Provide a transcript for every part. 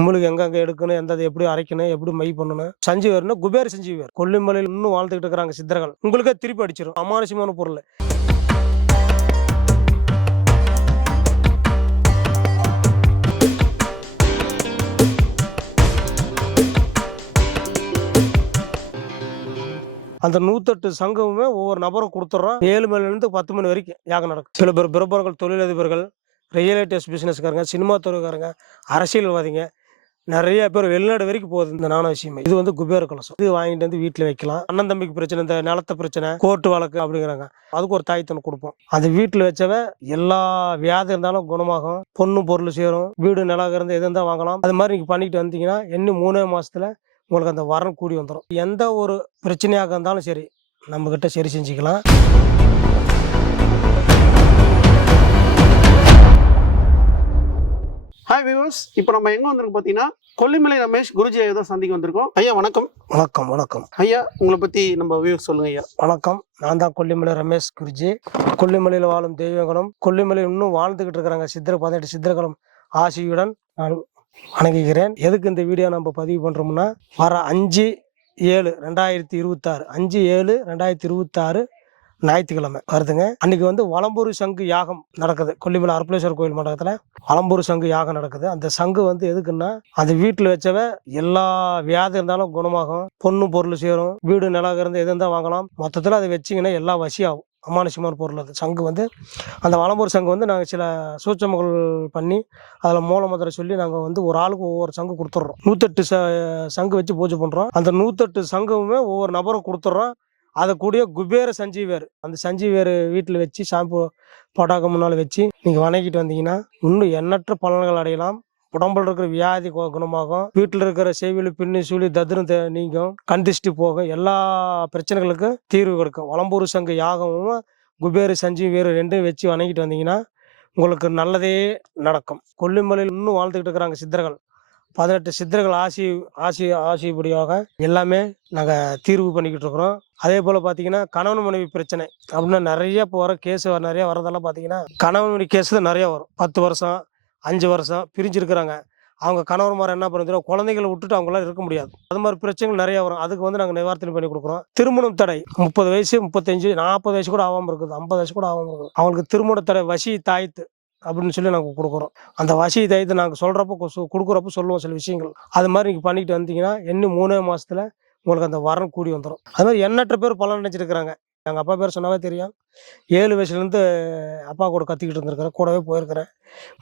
உங்களுக்கு எங்கெங்க எடுக்கணும், எந்த எப்படி அரைக்கணும், எப்படி மை பண்ணணும். சஞ்சீவி வேர்னா குபேர சஞ்சீவி வேர். கொல்லிமலையில் இன்னும் வாழ்ந்துகிட்டு இருக்கிறாங்க சித்தர்கள். உங்களுக்கே திருப்பி அடிச்சிடும். அமானுஷ்யமான பொருள். அந்த 108 சங்கமுமே ஒவ்வொரு நபரும் கொடுத்துட்றோம். 7 மணிலேருந்து 10 மணி வரைக்கும் யாகம் நடக்கும். சில பேர் பிரபலங்கள், தொழிலதிபர்கள், ரியல் எஸ்டேட் பிஸ்னஸ்காரங்க, சினிமா துறைக்காரங்க, அரசியல்வாதிங்க, நிறைய பேர் வெளிநாடு வரைக்கும் போகுது இந்த நாண விஷயம். இது வந்து குபேர கலசம். இது வாங்கிட்டு வந்து வீட்டில் வைக்கலாம். அண்ணன் தம்பிக்கு பிரச்சனை, இந்த நிலத்த பிரச்சனை, கோர்ட்டு வழக்கு அப்படிங்கிறாங்க, அதுக்கு ஒரு தாய்த்தனை கொடுப்போம். அந்த வீட்டில் வச்சவ எல்லா வியாதி இருந்தாலும் குணமாகும். பொண்ணு பொருள் சேரும். வீடு நிலம் இருந்து எது இருந்தால் வாங்கலாம். அது மாதிரி நீங்கள் பண்ணிட்டு வந்தீங்கன்னா இன்னும் 3 மாசத்துல உங்களுக்கு அந்த வரம் கூடி வந்துடும். எந்த ஒரு பிரச்சனையாக இருந்தாலும் சரி, நம்மக்கிட்ட சரி செஞ்சுக்கலாம். ஹாய் வியூவர்ஸ், இப்போ நம்ம எங்கே வந்திருக்கோம் பார்த்தீங்கன்னா கொல்லிமலை ரமேஷ் குருஜி ஐயா தான் சந்திக்க வந்திருக்கோம். ஐயா வணக்கம். வணக்கம். வணக்கம் ஐயா, உங்களை பற்றி நம்ம வியூவர்ஸ் சொல்லுங்க ஐயா. வணக்கம், நான் தான் கொல்லிமலை ரமேஷ் குருஜி. கொல்லிமலையில் வாழும் தெய்வங்களும் கொல்லிமலையில் இன்னும் வாழ்ந்துகிட்டு இருக்கிறாங்க 18 சித்தர்களும் ஆசியுடன் நான் வணங்குகிறேன். எதுக்கு இந்த வீடியோ நம்ம பதிவு பண்ணுறோம்னா, வர 5/7/2026 5/7/2026 ஞாயிற்றுக்கிழமை வருதுங்க. அன்னைக்கு வந்து வலம்பூர் சங்கு யாகம் நடக்குது. கொல்லிமலை அர்ப்பணேஸ்வரர் கோயில் மண்டபத்தில் வலம்பூர் சங்கு யாகம் நடக்குது. அந்த சங்கு வந்து எதுக்குன்னா, அந்த வீட்டில் வச்சவ எல்லா வியாதி இருந்தாலும் குணமாகும். பொண்ணு பொருள் சேரும். வீடு நிலம் இருந்து எது இருந்தால் வாங்கலாம். மொத்தத்தில் அதை வச்சிங்கன்னா எல்லா வசியாகும். அமானுஷ்யமான பொருள் அது. சங்கு வந்து அந்த வலம்பூர் சங்கு வந்து நாங்கள் சில சூட்சமங்கள் பண்ணி அதில் மூலமந்திரம் சொல்லி நாங்கள் வந்து ஒரு ஆளுக்கு ஒவ்வொரு சங்கு கொடுத்துட்றோம். 108 சங்கு வச்சு பூஜை பண்ணுறோம். அந்த 108 சங்குமே ஒவ்வொரு நபரும் கொடுத்துட்றோம். அதை கூடிய குபேர சஞ்சீவி வேர், அந்த சஞ்சீவி வேர் வீட்டில் வச்சு ஷாம்பு பட்டாக்க முன்னால் வச்சு நீங்கள் வணங்கிட்டு வந்தீங்கன்னா இன்னும் எண்ணற்ற பலன்கள் அடையலாம். உடம்புல இருக்கிற வியாதி குணமாகும். வீட்டில் இருக்கிற செய்விலி, பின்னி, சூழி, தத்ரம் நீங்கும். கந்திஷ்டி போகும். எல்லா பிரச்சனைகளுக்கும் தீர்வு கொடுக்கும். வலம்பூர் சங்கு யாகமும் குபேர சஞ்சீவி வேர் ரெண்டும் வச்சு வணங்கிட்டு வந்தீங்கன்னா உங்களுக்கு நல்லதே நடக்கும். கொல்லிமலையில் இன்னும் வாழ்ந்துக்கிட்டு இருக்கிறாங்க சித்தர்கள். 18 சித்தர்கள் ஆசிபடியாக எல்லாமே நாங்கள் தீர்வு பண்ணிக்கிட்டு இருக்கிறோம். அதே போல் பார்த்தீங்கன்னா, கணவன் மனைவி பிரச்சனை அப்படின்னா நிறைய இப்போ வர கேஸ் நிறைய வரதெல்லாம் பார்த்தீங்கன்னா, கணவன் மனைவி கேஸ் தான் நிறைய வரும். 10 வருஷம் 5 வருஷம் பிரிஞ்சிருக்கிறாங்க. அவங்க கணவன்மார் என்ன பண்ணுறோம், குழந்தைகளை விட்டுட்டு அவங்களால இருக்க முடியாது. அது மாதிரி பிரச்சனைகள் நிறைய வரும். அதுக்கு வந்து நாங்கள் நிவாரணம் பண்ணி கொடுக்குறோம். திருமணம் தடை 30 வயசு 35 40 வயசு கூட ஆகாமல் இருக்குது. 50 வயசு கூட ஆகாமல் இருக்குது. அவங்களுக்கு திருமண தடை, வசி தாய்த்து அப்படின்னு சொல்லி நாங்கள் கொடுக்குறோம். அந்த வசி தாயத்தை நாங்கள் சொல்கிறப்போ கொடுக்குறப்போ சொல்லுவோம் சில விஷயங்கள். அது மாதிரி நீங்கள் பண்ணிட்டு வந்தீங்கன்னா இன்னும் 3 மாதத்துல உங்களுக்கு அந்த வரம் கூடி வந்துடும். அது மாதிரி எண்ணற்ற பேர் பலன் நினச்சிருக்கிறாங்க. எங்கள் அப்பா பேர் சொன்னாவே தெரியும். 7 வயசுலேருந்து அப்பா கூட கற்றுக்கிட்டு இருந்திருக்கிறேன். கூடவே போயிருக்கிறேன்.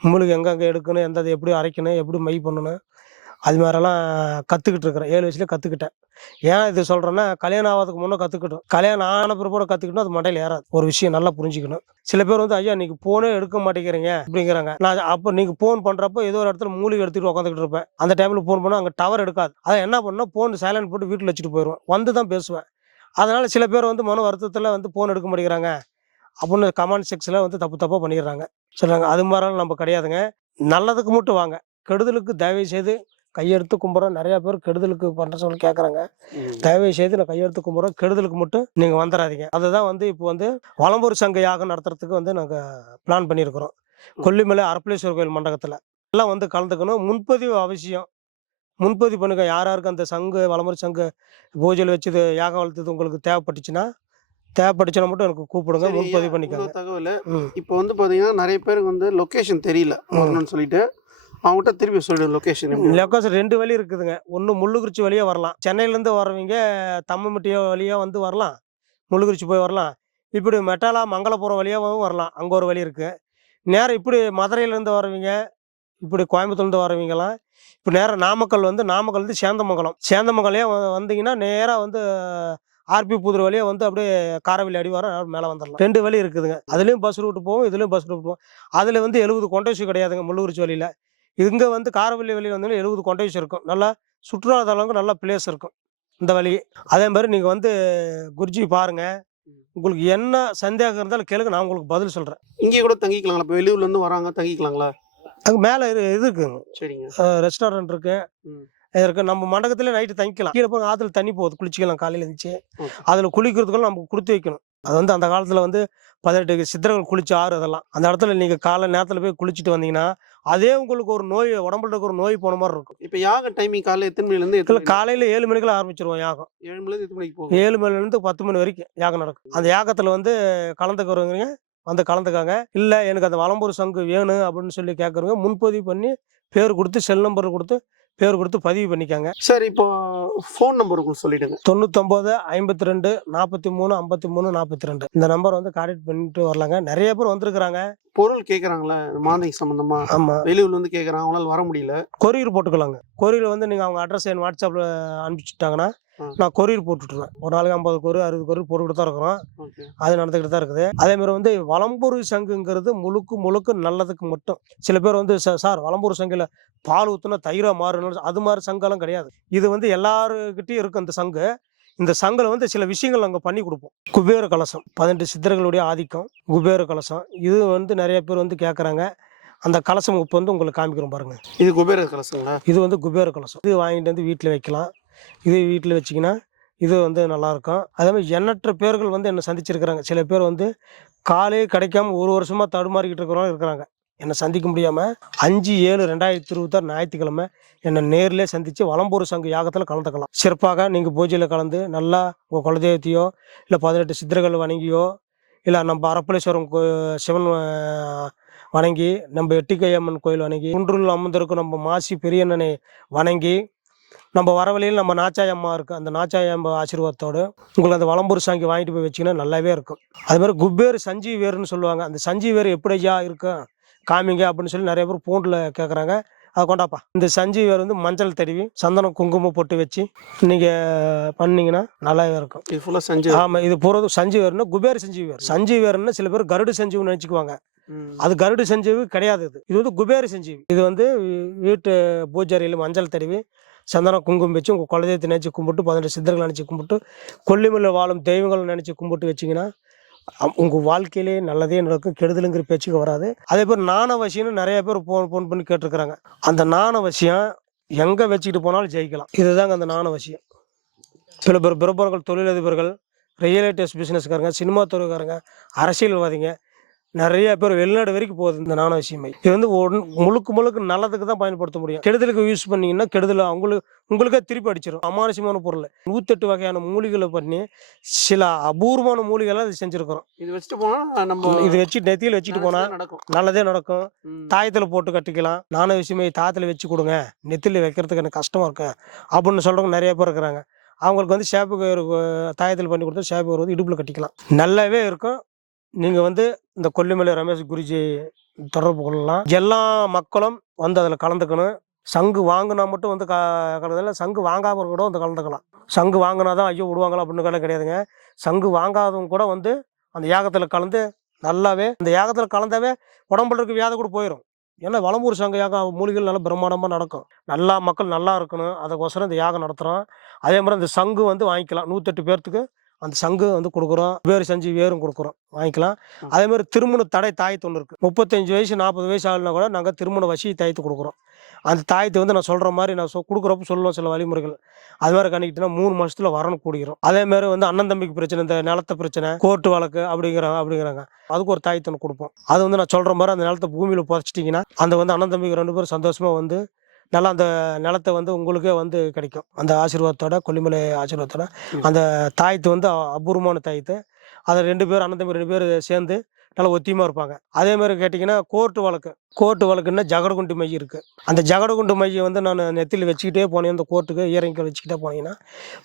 உங்களுக்கு எங்கெங்கே எடுக்கணும், எந்த எப்படி அரைக்கணும், எப்படி மை பண்ணணும், அது மாதிரிலாம் கற்றுக்கிட்டு இருக்கிறேன். 7 வயசுலேயே கற்றுக்கிட்டேன். ஏன் இது சொல்கிறேன்னா, கல்யாணம் ஆகிறதுக்கு முன்னே கற்றுக்கிட்டோம். கல்யாணம் ஆன பிறப்போட கற்றுக்கிட்டோம். அது மண்டையில் ஏறாது. ஒரு விஷயம் நல்லா புரிஞ்சுக்கணும். சில பேர் வந்து, ஐயா நீங்கள் ஃபோனே எடுக்க மாட்டேங்கிறீங்க அப்படிங்கிறாங்க. நான் அப்போ நீங்கள் ஃபோன் பண்ணுறப்போ ஏதோ ஒரு இடத்துல மூலிகை எடுத்துகிட்டு உட்காந்துக்கிட்டு இருப்பேன். அந்த டைமில் ஃபோன் பண்ணால் அங்கே டவர் எடுக்காது. அதை என்ன பண்ணால் ஃபோன் சைலண்ட் போட்டு வீட்டில் வச்சுட்டு போயிடுவேன். வந்து தான் பேசுவேன். அதனால் சில பேர் வந்து மன வருத்தத்தில் வந்து ஃபோன் எடுக்க மாட்டேங்கிறாங்க அப்படின்னு கமெண்ட் செக்ஷனில் வந்து தப்பாக பண்ணிடுறாங்க, சொல்கிறாங்க. அது மாதிரிலாம் நம்ம கிடையாதுங்க. நல்லதுக்கு மட்டும் வாங்க. கெடுதலுக்கு தயவு செய்து கையெடுத்து கும்பிட்றோம். நிறையா பேர் கெடுதலுக்கு பண்ணுற சொல்லி கேட்குறாங்க. தயவு செய்து நான் கையெடுத்து கும்பிட்றோம். கெடுதலுக்கு மட்டும் நீங்கள் வந்துடாதீங்க. அதுதான் வந்து இப்போ வந்து வலம்பூர் சங்க யாகம் நடத்துறதுக்கு வந்து நாங்கள் பிளான் பண்ணியிருக்கிறோம். கொல்லிமலை அர்ப்பணேஸ்வரர் கோயில் மண்டபத்தில் எல்லாம் வந்து கலந்துக்கணும். முன்பதிவு அவசியம். முன்பதிவு பண்ணுங்க. யாருக்கு அந்த சங்கு, வலம்பூர் சங்கு பூஜையில் வச்சது யாகம் வளர்த்தது உங்களுக்கு தேவைப்பட்டுச்சுன்னா மட்டும் எனக்கு கூப்பிடுங்க. முன்பதிவு பண்ணிக்கோங்க. தகவல் இப்போ வந்து பார்த்தீங்கன்னா நிறைய பேருக்கு வந்து லொக்கேஷன் தெரியல வரணும்னு சொல்லிட்டு அவங்ககிட்ட திருப்பி சொல்லிடு. லொக்கேஷன் 2 வழி இருக்குதுங்க. ஒன்று முள்ளுக்குறிச்சி வழியாக வரலாம். சென்னையிலேருந்து வர்றவங்க தம்மம்பட்டி வழியாக வந்து வரலாம். முள்ளுக்குறிச்சி போய் வரலாம். இப்படி மெட்டாலா மங்களபுரம் வழியாகவும் வரலாம். அங்கே ஒரு வழி இருக்குது. நேரம் இப்படி மதுரையிலேருந்து வரவங்க, இப்படி கோயம்புத்தூர்லேருந்து வரவங்கலாம் இப்போ நேராக நாமக்கல் சேந்தமங்கலையே வந்தீங்கன்னா நேராக வந்து ஆர்பி புதூர் வழியாக வந்து அப்படியே காரவெளி அடிவாரம் மேலே வந்துடலாம். 2 வழி இருக்குதுங்க. அதுலேயும் பஸ் ரூட்டு போகும், இதுலேயும் பஸ் ரூட் போகும். அதில் வந்து 70 கொண்டேசி கிடையாதுங்க முள்ளுக்குறிச்சி வழியில். இங்கே வந்து காரவள்ளி வழியில் வந்தீங்கன்னா 70 கொண்டேசி இருக்கும். நல்லா சுற்றுலாத்தலங்களுக்கு நல்ல பிளேஸ் இருக்கும் இந்த வழி. அதே மாதிரி நீங்கள் வந்து குருஜி பாருங்கள். உங்களுக்கு என்ன சந்தேகம் இருந்தாலும் கேளுங்க, நான் உங்களுக்கு பதில் சொல்கிறேன். இங்கே கூட தங்கிக்கலாங்களா? இப்போ வெளியூர்லேருந்து வராங்க, தங்கிக்கலாங்களா? அங்கே மேலே இது இருக்குங்க. சரிங்க. ரெஸ்டாரண்ட் இருக்கு. இருக்கு. நம்ம மண்டபத்துல நைட்டு தங்கிக்கலாம். கீழே போய் ஆற்றுல தண்ணி போகுது, குளிச்சிக்கலாம். காலையில் இருந்துச்சு அதில் குளிக்கிறதுக்கெல்லாம் நமக்கு கொடுத்து வைக்கணும். அது வந்து அந்த காலத்தில் வந்து 18 சித்தர்கள் குளிச்ச ஆறு அதெல்லாம். அந்த இடத்துல நீங்கள் காலை நேரத்தில் போய் குளிச்சுட்டு வந்தீங்கன்னா அதே உங்களுக்கு ஒரு நோய் உடம்புல இருக்க ஒரு நோய் போன மாதிரி இருக்கும். இப்போ யாக டைமிங் காலையில் எத்தனை மணிலேருந்து இல்லை காலையில் 7 மணிக்கெல்லாம் ஆரம்பிச்சிருவோம் யாகம். 7 மணிலேருந்து எத்தனை மணிக்கு போகும்? 7 மணிலேருந்து 10 மணி வரைக்கும் யாகம் நடக்கும். அந்த யாகத்தில் வந்து கலந்துக்கிறவங்க வந்து கலந்துக்காங்க. இல்லை எனக்கு அந்த வலம்பூர் சங்கு வேணும் அப்படின்னு சொல்லி கேட்குறவங்க முன்பதிவு பண்ணி பேர் கொடுத்து செல் நம்பர் கொடுத்து பேர் கொடுத்து பதிவு பண்ணிக்காங்க. சார் இப்போ ஃபோன் நம்பர் உங்களுக்கு சொல்லிடுங்க. 99 52 43 53 42 இந்த நம்பர் வந்து கான்டாக்ட் பண்ணிட்டு வரலாங்க. நிறைய பேர் வந்திருக்கிறாங்க. பொருள் கேட்குறாங்களா மாந்தை சம்மந்தமா? ஆமாம், வெளியூர்ல வந்து கேட்குறாங்க, அவங்களால வர முடியல. கொரியர் போட்டுக்கலாங்க. கொரியர் வந்து நீங்கள் அவங்க அட்ரஸ் என் வாட்ஸ்அப்பில் அனுப்பிச்சுட்டாங்கன்னா நான் கொரியர் போட்டுட்ருவேன். ஒரு நாளைக்கு 50 கொரியர் 60 கொரியர் போட்டுக்கிட்டு தான் இருக்கிறோம். ஓகே. அது நடந்துக்கிட்டு தான் இருக்குது. அதேமாதிரி வந்து வலம்பூர் சங்குங்கிறது முழுக்க நல்லதுக்கு மட்டும். சில பேர் வந்து சார் வலம்பூர் சங்கில் பால் ஊற்றுனா தயிராக மாறணும், அது மாதிரி சங்கெல்லாம் கிடையாது. இது வந்து எல்லாருக்கிட்டையும் இருக்கும் இந்த சங்கு. இந்த சங்கில் வந்து சில விஷயங்கள் நாங்கள் பண்ணி கொடுப்போம். குபேர கலசம் 18 சித்தர்களுடைய ஆதிக்கம் குபேர கலசம். இது வந்து நிறைய பேர் வந்து கேட்குறாங்க. அந்த கலசம் இப்போ வந்து உங்களுக்கு காமிக்கிறோம் பாருங்கள். இது குபேர கலசங்களா? இது வந்து குபேர கலசம். இது வாங்கிட்டு வந்து வீட்டில் வைக்கலாம். இது வீட்டில் வச்சிங்கன்னா இது வந்து நல்லாயிருக்கும். அதே மாதிரி எண்ணற்ற பேர்கள் வந்து என்னை சந்திச்சிருக்கிறாங்க. சில பேர் வந்து காலே கிடைக்காம ஒரு வருஷமாக தடுமாறிக்கிட்டு இருக்கிறாங்க. என்னை சந்திக்க முடியாமல் 5/7/2026 ஞாயிற்றுக்கிழமை என்னை நேரிலே சந்தித்து வலம்பூர் சங்கு யாகத்தில் கலந்துக்கலாம். சிறப்பாக நீங்கள் பூஜையில் கலந்து நல்லா உங்கள் குலதெய்வத்தையோ இல்லை 18 சித்தர்கள் வணங்கியோ இல்லை நம்ம அரப்பளேஸ்வரம் சிவன் வணங்கி நம்ம எட்டிக்கையம்மன் கோயில் வணங்கி குன்றில் அமர்ந்திருக்கும் நம்ம மாசி பெரியண்ணனை வணங்கி நம்ம வரவழியில் நம்ம நாச்சாய் அம்மா இருக்குது. அந்த நாச்சாய் அம்மா ஆசீர்வாதத்தோடு உங்களுக்கு அந்த வலம்பூர் சாங்கி வாங்கிட்டு போய் வச்சிங்கன்னா நல்லாவே இருக்கும். அது மாதிரி குபேர் சஞ்சீவ் வேர்னு சொல்லுவாங்க. அந்த சஞ்சீவ் வேர் எப்படியா இருக்கும் காமிங்க அப்படின்னு சொல்லி நிறைய பேர் ஃபோனில் கேட்குறாங்க. அதை கொண்டாப்பா. இந்த சஞ்சீவ் வேர் வந்து மஞ்சள் தடவி சந்தனம் குங்குமம் போட்டு வச்சு நீங்கள் பண்ணிங்கன்னா நல்லாவே இருக்கும். இது ஃபுல்லாக சஞ்சீவ். ஆமாம், இது போகிறது சஞ்சீவ் வேர்னா குபேர் சஞ்சீவ் வேர். சஞ்சீவ் வேர்னா சில பேர் கருடு சஞ்சீவ்னு நினச்சிக்குவாங்க. அது கருடு சஞ்சீவி கிடையாது. இது வந்து குபேர சஞ்சீவி. இது வந்து வீட்டு பூஜாரியில் மஞ்சள் தடவி சந்தனம் குங்குமம் வச்சு உங்கள் குலதெய்வத்தை நினச்சி கும்பிட்டு 18 சித்தர்கள் நினச்சி கும்பிட்டு கொல்லிமலை வாழும் தெய்வங்களை நினச்சி கும்பிட்டு வச்சிங்கன்னா உங்கள் வாழ்க்கையிலே நல்லதே நடக்கும். கெடுதலுங்கிற பேச்சுக்கு வராது. அதே பேர் நாணவசியம்னு நிறைய பேர் ஃபோன் பண்ணி கேட்டிருக்கிறாங்க. அந்த நாணவசியம் எங்கே வச்சுக்கிட்டு போனாலும் ஜெயிக்கலாம். இதுதாங்க அந்த நாணவசியம். சில பேர் பிரபலங்கள், தொழிலதிபர்கள், ரியல் எஸ்டேட் பிஸ்னஸ்காரங்க, சினிமா துறைக்காரங்க, அரசியல்வாதிங்க நிறைய பேர் வெளிநாடு வரைக்கும் போகுது இந்த நாண விஷயமே. இது வந்து முழுக்க நல்லதுக்கு தான் பயன்படுத்த முடியும். கெடுதலுக்கு யூஸ் பண்ணீங்கன்னா கெடுதல் உங்களுக்கே திருப்பி அடிச்சிடும். அமானுஷமான பொருள் 108 வகையான மூலிகளை பண்ணி சில அபூர்வமான மூலிகளை அது செஞ்சுருக்கிறோம். இது வச்சுட்டு போனால் நம்ம இது வச்சு நெத்தியில் வச்சுட்டு போனால் நல்லதே நடக்கும். தாயத்தில் போட்டு கட்டிக்கலாம். நாண விஷயமே தாயத்தில் வச்சு கொடுங்க, நெத்தியில் வைக்கிறதுக்கு எனக்கு கஷ்டமாக இருக்கு அப்படின்னு சொல்கிறவங்க நிறைய பேர் இருக்கிறாங்க. அவங்களுக்கு வந்து ஷேப்புக்கு தாயத்தில் பண்ணி கொடுத்தா ஷேப்பு வந்து இடுப்பில் கட்டிக்கலாம். நல்லாவே இருக்கும். நீங்கள் வந்து இந்த கொல்லிமலை ரமேஷ் குருஜி தொடர்பு கொள்ளலாம். எல்லா மக்களும் வந்து அதில் கலந்துக்கணும். சங்கு வாங்கினா மட்டும் வந்து கலந்ததில்ல, சங்கு வாங்காமல் கூட வந்து கலந்துக்கலாம். சங்கு வாங்கினா தான் ஐயோ விடுவாங்களா அப்படின்னு கிடையாதுங்க. சங்கு வாங்காதவங்க கூட வந்து அந்த யாகத்தில் கலந்து நல்லாவே அந்த யாகத்தில் கலந்தாவே உடம்புல இருக்க வியாதி கூட போயிடும். ஏன்னா வலம்பூர் சங்க யாகம் மூலிகள் நல்லா பிரம்மாண்டமாக நடக்கும். நல்லா மக்கள் நல்லா இருக்கணும், அதுக்கோசரம் இந்த யாகம் நடத்துகிறோம். அதே மாதிரி இந்த சங்கு வந்து வாங்கிக்கலாம். 108 பேர்த்துக்கு அந்த சங்கு வந்து கொடுக்குறோம். வேறு செஞ்சு வேரும் கொடுக்குறோம், வாங்கிக்கலாம். அதே மாதிரி திருமண தடை தாயத்து ஒன்று இருக்குது. 35 வயசு 40 வயசு ஆளுனா கூட நாங்கள் திருமண வசி தாயத்து கொடுக்குறோம். அந்த தாயத்தை வந்து நான் சொல்கிற மாதிரி நான் கொடுக்குறப்ப சொல்லுவோம் சில வழிமுறைகள். அது மாதிரி கணிக்கிட்டோன்னா 3 மாதத்தில் வரணும் கூடிக்கிறோம். அதே மாதிரி வந்து அண்ணன் தம்பிக்கு பிரச்சனை, இந்த நிலத்த பிரச்சனை, கோர்ட்டு வழக்கு அப்படிங்கிறாங்க. அதுக்கு ஒரு தாயத்தை ஒன்று கொடுப்போம். அது வந்து நான் சொல்கிற மாதிரி அந்த நிலத்தை பூமியில் புதைச்சிட்டிங்கன்னா அந்த வந்து அண்ணன் தம்பிக்கு 2 பேரும் சந்தோஷமாக வந்து நல்லா அந்த நிலத்தை வந்து உங்களுக்கே வந்து கிடைக்கும். அந்த ஆசீர்வாதத்தோட கொல்லிமலை ஆசீர்வாதத்தோட அந்த தாயத்து வந்து அபூர்வமான தாயத்து. அதை 2 பேர் அண்ணன் தம்பி 2 பேர் சேர்ந்து நல்லா ஒத்தியமாக இருப்பாங்க. அதே மாதிரி கேட்டிங்கன்னா கோர்ட்டு வழக்குன்னா ஜகடகுண்டு மை இருக்குது. அந்த ஜகடகுண்டு மையை வந்து நான் நெத்தியில் வச்சுக்கிட்டே போனேன். அந்த கோர்ட்டுக்கு ஈரங்கள் வச்சுக்கிட்டே போனீங்கன்னா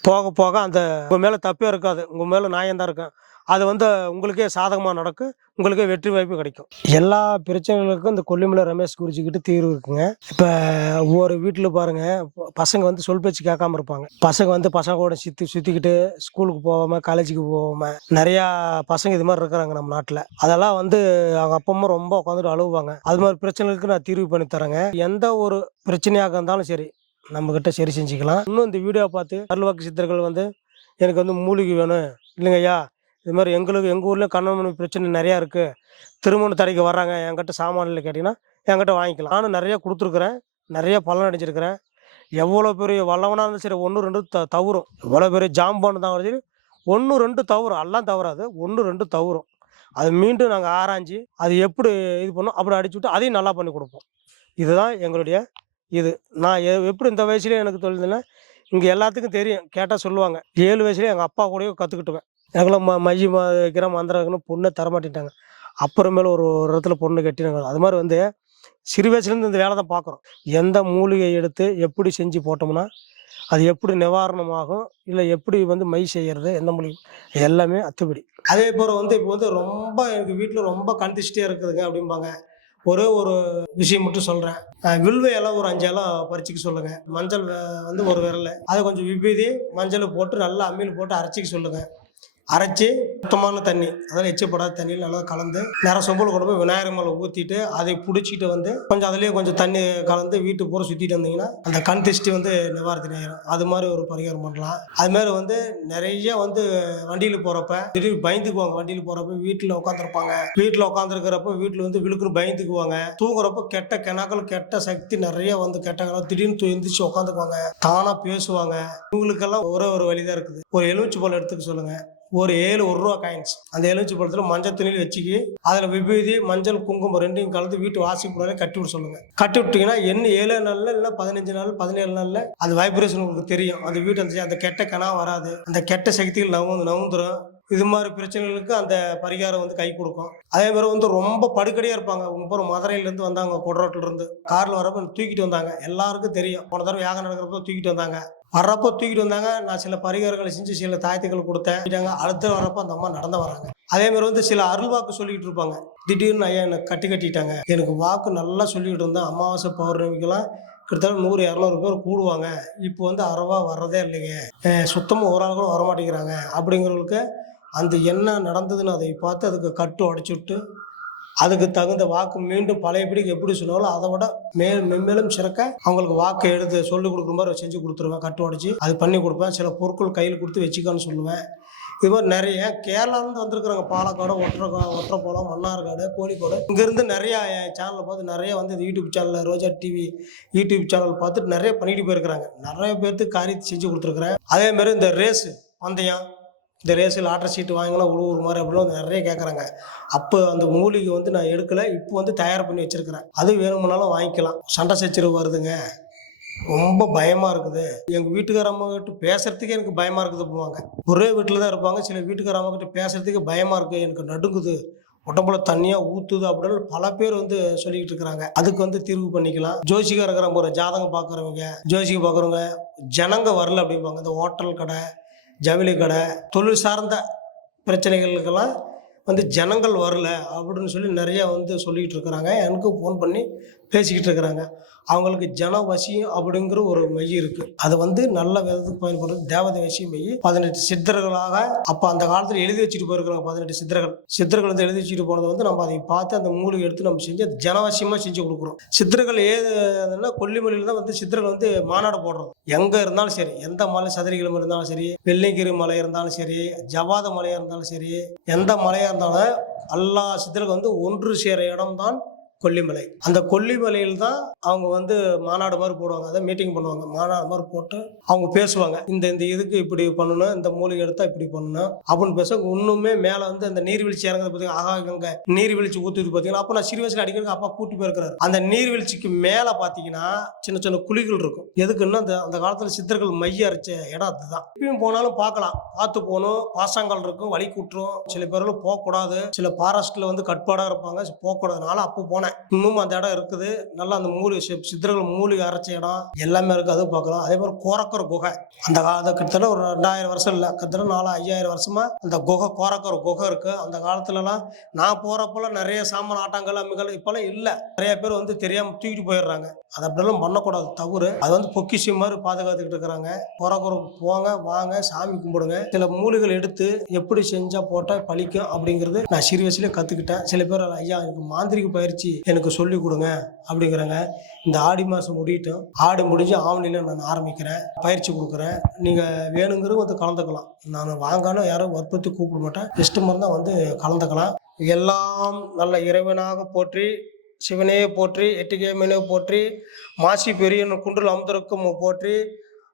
போக போக அந்த உங்கள் மேலே தப்பே இருக்காது, உங்கள் மேலே நியாயம்தான் இருக்கும். அது வந்து உங்களுக்கே சாதகமாக நடக்கும், உங்களுக்கே வெற்றி வாய்ப்பு கிடைக்கும். எல்லா பிரச்சனைகளுக்கும் இந்த கொல்லிமலை ரமேஷ் குருஜிக்கிட்ட தீர்வு இருக்குங்க. இப்போ ஒவ்வொரு வீட்டில் பாருங்கள், பசங்க வந்து சொல் பேச்சு கேட்காம இருப்பாங்க. பசங்க வந்து பசங்களோட சுற்றிக்கிட்டு ஸ்கூலுக்கு போகாமல் காலேஜுக்கு போகாமல் நிறையா பசங்க இது மாதிரி இருக்கிறாங்க நம்ம நாட்டில். அதெல்லாம் வந்து அவங்க அப்பா அம்மா ரொம்ப உட்காந்துட்டு அழுவாங்க. அது மாதிரி பிரச்சனைகளுக்கு நான் தீர்வு பண்ணி தரேங்க. எந்த ஒரு பிரச்சனையாக இருந்தாலும் சரி நம்மக்கிட்ட சரி செஞ்சுக்கலாம். இன்னும் இந்த வீடியோ பார்த்து அருள்வாக்கு சித்தர்கள் வந்து எனக்கு வந்து மூலிகை வேணும் இல்லைங்க ஐயா, இது மாதிரி எங்கள் ஊரில் கண்ணன் பிரச்சனை நிறையா இருக்குது, திருமண தடைக்கு வர்றாங்க, என்கிட்ட சாமானில் கேட்டிங்கன்னா என்கிட்ட வாங்கிக்கலாம். நானும் நிறையா கொடுத்துருக்குறேன், நிறைய பலன் அடைஞ்சிருக்கிறேன். எவ்வளோ பெரிய வல்லவனாக இருந்தாலும் சரி 1 2 தவறும். எவ்வளோ பெரிய ஜாம்பான் தான் சரி 1, 2 தவறும், எல்லாம் தவறாது. 1, 2 தவறும். அது மீண்டும் நாங்க ஆராய்ஞ்சு, அது எப்படி இது பண்ணோம், அப்படி அடிச்சுவிட்டு அதையும் நல்லா பண்ணி குடுப்போம். இதுதான் எங்களுடைய இது. நான் எப்படி இந்த வயசுலயே எனக்கு தொழில்னா, இங்க எல்லாத்துக்கும் தெரியும். கேட்டா சொல்லுவாங்க. 7 வயசுலயே எங்க அப்பா கூடயே கத்துக்கிட்டுவேன். எனக்கெல்லாம் மைய வைக்கிறேன், மந்திரம் வைக்கணும், பொண்ணே தரமாட்டேன்ட்டாங்க. அப்புறமேல ஒரு ஒரு இடத்துல பொண்ணு கட்டி நாங்க அது மாரி வந்து சிறு வயசுலேருந்து இந்த வேலை தான் பார்க்குறோம். எந்த மூலிகை எடுத்து எப்படி செஞ்சு போட்டோம்னா, அது எப்படி நிவாரணமாகும், இல்ல எப்படி வந்து மை செய்யறது, எந்த மூலிகை எல்லாமே அத்துப்படி. அதே போல வந்து இப்போ வந்து ரொம்ப எனக்கு வீட்ல ரொம்ப கண் திருஷ்டியா இருக்குதுங்க அப்படிம்பாங்க. ஒரே ஒரு விஷயம் மட்டும் சொல்றேன். வில்வ இலை ஒரு 5 இலை பறிச்சுக்க சொல்லுங்க. மஞ்சள் வந்து ஒரு விரலு. அத கொஞ்சம் விபூதி, மஞ்சள் போட்டு நல்லா அம்மியில போட்டு அரைச்சிக்க சொல்லுங்க. அரைச்சு சுத்தமான தண்ணி, அதாவது எச்சப்படாத தண்ணியில் நல்லா கலந்து நேரா சொம்புல கொண்டு போய் விநாயகர் மேலே ஊற்றிட்டு அதை பிடிச்சிட்டு வந்து கொஞ்சம் அதுலேயே கொஞ்சம் தண்ணி கலந்து வீட்டுக்கு பூரா சுற்றிட்டு வந்தீங்கன்னா அந்த கண் திருஷ்டி வந்து நிவாரணி ஆயிரும். அது மாதிரி ஒரு பரிகாரம் பண்ணலாம். அது மாதிரி வந்து நிறைய வந்து வண்டியில் போகிறப்ப திடீர்னு பயந்துக்குவாங்க. வண்டியில் போகிறப்ப வீட்டில் உட்காந்துருப்பாங்க. வீட்டில் உட்காந்துருக்கிறப்ப வீட்டில் வந்து விழுக்குன்னு பயந்துக்குவாங்க. தூங்குறப்ப கெட்ட கிணக்கள், கெட்ட சக்தி நிறைய வந்து கெட்ட கிணறு திடீர்னு எந்திரிச்சு உட்காந்துக்குவாங்க. தானாக பேசுவாங்க. இவங்களுக்கெல்லாம் ஒரே ஒரு வழிதான் இருக்குது. ஒரு எலுமிச்சை பழம் எடுத்துக்க சொல்லுங்க. ஒரு 7 1 ரூபா காயின்ஸ் அந்த எலுமிச்சை பழத்தில் மஞ்சள் துணியில் வச்சுக்கி அதில் விபூதி, மஞ்சள், குங்குமம் ரெண்டையும் கலந்து வீட்டு வாசிக்கு முன்னாலே கட்டி விட சொல்லுங்க. கட்டி விட்டீங்கன்னா என்ன 7 நாளில் இல்லை 15 நாள் 17 நாளில் அந்த வைப்ரேஷன் உங்களுக்கு தெரியும். அந்த வீட்டு அந்த கெட்ட கணா வராது. அந்த கெட்ட சக்திகள் நவுந்துரும். இது மாதிரி பிரச்சனைகளுக்கு அந்த பரிகாரம் வந்து கை கொடுக்கும். அதே மாதிரி வந்து ரொம்ப படுக்கடியாக இருப்பாங்க. ஒரு மதுரையிலேருந்து வந்தாங்க, கொடரோட்டிலேருந்து காரில் வரப்போ தூக்கிட்டு வந்தாங்க. எல்லாருக்கும் தெரியும். போன தடவை யாகம் நடக்கிறப்போ தூக்கிட்டு வந்தாங்க. வர்றப்போ தூக்கிட்டு வந்தாங்க. நான் சில பரிகாரங்களை செஞ்சு சில தாயத்துக்கள் கொடுத்தேன். அடுத்து வரப்போ அந்த அம்மா நடந்து வராங்க. அதே மாதிரி வந்து சில அருள் வாக்கு சொல்லிக்கிட்டு இருப்பாங்க. திடீர்னு ஐயா எனக்கு கட்டிட்டாங்க. எனக்கு வாக்கு நல்லா சொல்லிக்கிட்டு இருந்தேன். அமாவாசை பௌர்ணமிக்கெல்லாம் கிட்டத்தட்ட 100 200 பேர் கூடுவாங்க. இப்போ வந்து அறவா வர்றதே இல்லைங்க. சுத்தமாக ஒரு ஆள் கூட வரமாட்டேங்கிறாங்க. அப்படிங்கிறவங்களுக்கு அந்த என்ன நடந்ததுன்னு அதை பார்த்து அதுக்கு கட்டு உடச்சி விட்டு அதுக்கு தகுந்த வாக்கு மீண்டும் பழையபடிக்கு எப்படி சொன்னாலும் அதை விட மென்மேலும் சிறக்க அவங்களுக்கு வாக்கு எடுத்து சொல்லிக் கொடுக்குற மாதிரி செஞ்சு கொடுத்துருவேன். கட்டு உடச்சி அது பண்ணி கொடுப்பேன். சில பொருட்கள் கையில் கொடுத்து வச்சுக்கான்னு சொல்லுவேன். இது மாதிரி நிறைய கேரளாவிலேருந்து வந்திருக்கிறாங்க. பாலக்காடு, ஒற்றப்போலம், மன்னார்காடு, கோழிக்கோடு, இங்கேருந்து நிறையா சேனலை பார்த்து நிறைய வந்து இந்த யூடியூப் சேனலில் ரோஜா டிவி யூடியூப் சேனல் பார்த்துட்டு நிறைய பண்ணிட்டு போயிருக்கிறாங்க. நிறைய பேர்த்துக்கு காரியத்தை செஞ்சு கொடுத்துருக்குறேன். அதேமாதிரி இந்த ரேஸு பந்தயம், இந்த ரேஸில் ஆட்டர் சீட்டு வாங்கினா உழுவுற மாதிரி அப்படின்னு நிறைய கேட்குறாங்க. அப்போ அந்த மூலிகை வந்து நான் எடுக்கலை. இப்போ வந்து தயார் பண்ணி வச்சுருக்கிறேன். அது வேணும்னாலும் வாங்கிக்கலாம். சண்டை சச்சரவு வருதுங்க, ரொம்ப பயமாக இருக்குது, எங்கள் வீட்டுக்கார அம்மா கிட்ட பேசுகிறதுக்கே எனக்கு பயமாக இருக்குது போவாங்க. ஒரே வீட்டில் தான் இருப்பாங்க. சில வீட்டுக்கார அம்மா கிட்ட பேசுகிறதுக்கு பயமாக இருக்குது, எனக்கு நடுங்குது, உடம்புல தண்ணியாக ஊற்றுது அப்படின்னு பல பேர் வந்து சொல்லிக்கிட்டு இருக்கிறாங்க. அதுக்கு வந்து தீர்வு பண்ணிக்கலாம். ஜோசிக்கார இருக்கிற ஒரு ஜாதகம் பார்க்குறவங்க, ஜோசிக்கு பார்க்குறவங்க ஜனங்க வரல அப்படிம்பாங்க. இந்த ஹோட்டல் கடை, ஜவுளி கடை, தொழில் சார்ந்த பிரச்சனைகளுக்கெல்லாம் வந்து ஜனங்கள் வரல அப்படின்னு சொல்லி நிறையா வந்து சொல்லிக்கிட்டு இருக்கிறாங்க. எனக்கு ஃபோன் பண்ணி பேசிக்கிட்டு இருக்கிறாங்க. அவங்களுக்கு ஜனவசியம் அப்படிங்கிற ஒரு மை இருக்குது. அது வந்து நல்ல விதத்துக்கு பயன்படுறது தேவதை வசியம் மை. 18 சித்தர்களாக அப்போ அந்த காலத்தில் எழுதி வச்சுட்டு போயிருக்கிறாங்க. 18 சித்தர்கள் வந்து எழுதி வச்சுட்டு போனதை வந்து நம்ம அதை பார்த்து அந்த மூலிகை எடுத்து நம்ம செஞ்சு அது ஜனவசியமாக செஞ்சு கொடுக்குறோம். சித்தர்கள் ஏதுன்னா கொல்லிமலையில் தான் வந்து சித்தர்கள் வந்து மாநாடு போடுறது. எங்கே இருந்தாலும் சரி, எந்த மலை சதுரகிழமை இருந்தாலும் சரி, வெள்ளைங்கிரி மலை இருந்தாலும் சரி, ஜவாத மலையாக இருந்தாலும் சரி, எந்த மலையாக இருந்தாலும் எல்லா சித்தர்கள் வந்து ஒன்று சேர இடம்தான் கொல்லிமலை. அந்த கொல்லிமலையில் தான் அவங்க வந்து மாநாடு மாதிரி போடுவாங்க. அதை மீட்டிங் பண்ணுவாங்க. மாநாடு மாதிரி போட்டு அவங்க பேசுவாங்க. இந்த இதுக்கு இப்படி பண்ணணும், இந்த மூலிகை எடுத்தால் இப்படி பண்ணணும் அப்படின்னு பேச இன்னுமே மேலே வந்து அந்த நீர்வீழ்ச்சி இறங்குறது பார்த்தீங்கன்னா, ஆகாங்க நீர்வீழ்ச்சி ஊற்றுது பார்த்தீங்கன்னா, அப்போ நான் சிறு வயசில் அடிக்கிறதுக்கு அப்பா கூட்டி போயிருக்கிறாரு. அந்த நீர்வீழ்ச்சிக்கு மேலே பார்த்தீங்கன்னா சின்ன சின்ன குழிகள் இருக்கும். எதுக்குன்னா அந்த காலத்தில் சித்தர்கள் மைய அரைச்ச இடம் அதுதான். இப்பயும் போனாலும் பார்க்கலாம், பார்த்து போகணும். பாசங்கள் இருக்கும், வழி கூட்டுரும். சில பேரில் போகக்கூடாது. சில ஃபாரஸ்ட்டில் வந்து கட்பாடாக இருப்பாங்க, போகக்கூடாதுனால அப்போ போனேன். இன்னும் அந்த இடம் இருக்குது. நல்லா அந்த மூலிகை சித்தர்கள் மூலிகை அரைச்ச இடம் எல்லாமே இருக்குது. அது பார்க்கலாம். அதே மாதிரி கோரக்கர் குகை, அந்த காலத்தில் கிட்டத்தட்ட ஒரு 2000 வருஷம் இல்லை, கிட்டத்தட்ட 4000-5000 வருஷமா அந்த குகை, கோரக்கர் குகை இருக்குது. அந்த காலத்துலலாம் நான் போகிறப்பெல்லாம் நிறைய சாமான் ஆட்டாங்கள் அம்மிகள் இப்போல்லாம் இல்லை. நிறைய பேர் வந்து தெரியாமல் தூக்கிட்டு போயிடுறாங்க. அது அப்படிலாம் பண்ணக்கூடாது, தவறு. அது வந்து பொக்கிஷம் மாதிரி பாதுகாத்துக்கிட்டு இருக்கிறாங்க. கோரக்கருக்கு போங்க, வாங்க, சாமி கும்பிடுங்க. சில மூலிகள் எடுத்து எப்படி செஞ்சால் போட்டால் பழிக்கும் அப்படிங்கிறது நான் சிறு வயசுலேயே கற்றுக்கிட்டேன். சில பேர் ஐயா எனக்கு மாந்திரிக பயிற்சி எனக்கு சொல்லிக் கொடுங்க அப்படிங்கிறாங்க. இந்த ஆடி மாதம் முடியட்டும், ஆடி முடிஞ்சு ஆவணியில் நான் ஆரம்பிக்கிறேன், பயிற்சி கொடுக்குறேன். நீங்கள் வேணுங்கிறது வந்து கலந்துக்கலாம். நான் வாங்காலும் யாரும் வற்புறுத்தி கூப்பிட மாட்டேன். இஷ்டமாக இருந்தால் வந்து கலந்துக்கலாம். எல்லாம் நல்ல இறைவனாக போற்றி, சிவனே போற்றி, எட்டிகேமனே போற்றி, மாசி பெரியன் குன்றில் அமர்ந்திருக்கும் போற்றி,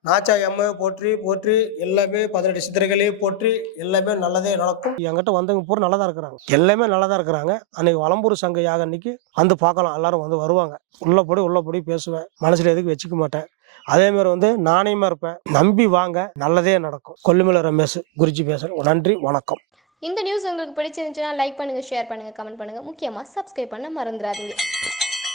நாச்சாய் அம்மாவை போற்றி போற்றி, எல்லாமே 18 சித்திரைகளே போற்றி, எல்லாமே நல்லதே நடக்கும். என்கிட்ட வந்தவங்க பூரா நல்லா தான் இருக்கிறாங்க, எல்லாமே நல்லா தான் இருக்கிறாங்க. அன்னைக்கு வலம்பூர் சங்க யாகம் அன்னைக்கு வந்து பார்க்கலாம், எல்லாரும் வந்து வருவாங்க. உள்ளபடி பேசுவேன், மனசுல எதுக்கு வச்சுக்க மாட்டேன். அதே மாதிரி வந்து நாணயமா இருப்பேன். நம்பி வாங்க, நல்லதே நடக்கும். கொல்லிமலை ரமேஷ் குருஜி பேசுறேன். நன்றி, வணக்கம். இந்த நியூஸ் உங்களுக்கு பிடிச்சிருந்துச்சுன்னா லைக் பண்ணுங்க, ஷேர் பண்ணுங்க, கமெண்ட் பண்ணுங்க. முக்கியமா சப்ஸ்கிரைப் பண்ண மறந்துடாதீங்க.